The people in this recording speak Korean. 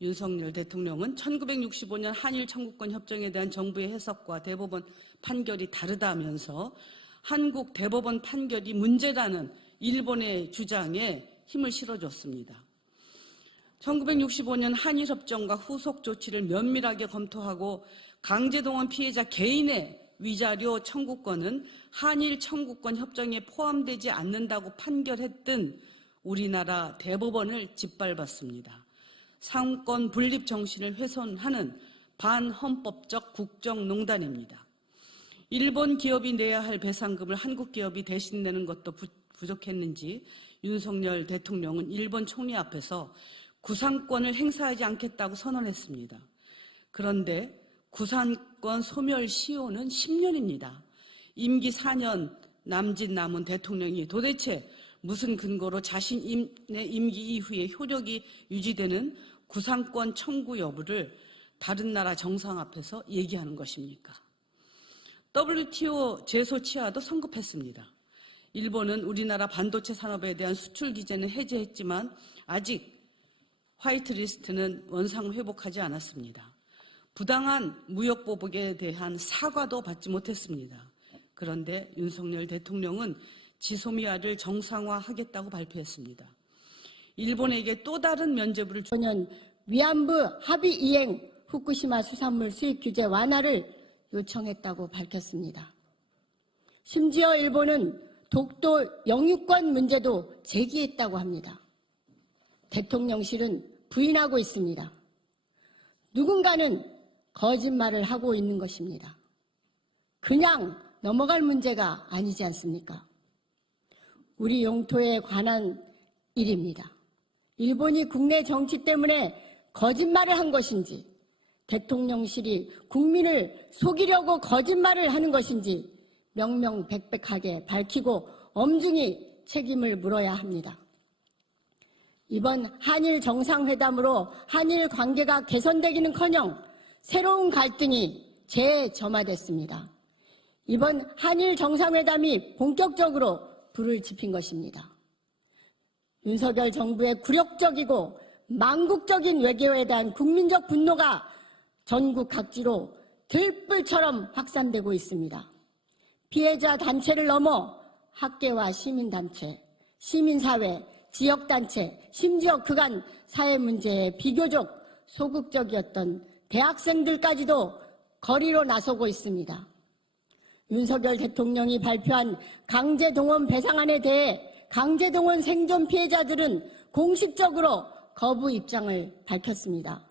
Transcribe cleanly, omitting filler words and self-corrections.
윤석열 대통령은 1965년 한일 청구권 협정에 대한 정부의 해석과 대법원 판결이 다르다면서 한국 대법원 판결이 문제라는 일본의 주장에 힘을 실어줬습니다. 1965년 한일협정과 후속 조치를 면밀하게 검토하고 강제동원 피해자 개인의 위자료 청구권은 한일 청구권 협정에 포함되지 않는다고 판결했던 우리나라 대법원을 짓밟았습니다. 상권 분립 정신을 훼손하는 반헌법적 국정농단입니다. 일본 기업이 내야 할 배상금을 한국 기업이 대신 내는 것도 부족했는지 윤석열 대통령은 일본 총리 앞에서 구상권을 행사하지 않겠다고 선언했습니다. 그런데 구상권 소멸 시효는 10년입니다. 임기 4년 남짓 남은 대통령이 도대체 무슨 근거로 자신의 임기 이후에 효력이 유지되는 구상권 청구 여부를 다른 나라 정상 앞에서 얘기하는 것입니까? WTO 제소 치하도 성급했습니다. 일본은 우리나라 반도체 산업에 대한 수출 규제는 해제했지만 아직 화이트리스트는 원상 회복하지 않았습니다. 부당한 무역 보복에 대한 사과도 받지 못했습니다. 그런데 윤석열 대통령은 지소미아를 정상화하겠다고 발표했습니다. 일본에게 또 다른 면죄부를 년 위안부 합의 이행 후쿠시마 수산물 수입 규제 완화를 요청했다고 밝혔습니다. 심지어 일본은 독도 영유권 문제도 제기했다고 합니다. 대통령실은 부인하고 있습니다. 누군가는 거짓말을 하고 있는 것입니다. 그냥 넘어갈 문제가 아니지 않습니까? 우리 영토에 관한 일입니다. 일본이 국내 정치 때문에 거짓말을 한 것인지, 대통령실이 국민을 속이려고 거짓말을 하는 것인지 명명백백하게 밝히고 엄중히 책임을 물어야 합니다. 이번 한일 정상회담으로 한일 관계가 개선되기는커녕 새로운 갈등이 재점화됐습니다. 이번 한일 정상회담이 본격적으로 불을 지핀 것입니다. 윤석열 정부의 굴욕적이고 망국적인 외교에 대한 국민적 분노가 전국 각지로 들불처럼 확산되고 있습니다. 피해자 단체를 넘어 학계와 시민단체, 시민사회, 지역단체, 심지어 그간 사회 문제에 비교적 소극적이었던 대학생들까지도 거리로 나서고 있습니다. 윤석열 대통령이 발표한 강제동원 배상안에 대해 강제동원 생존 피해자들은 공식적으로 거부 입장을 밝혔습니다.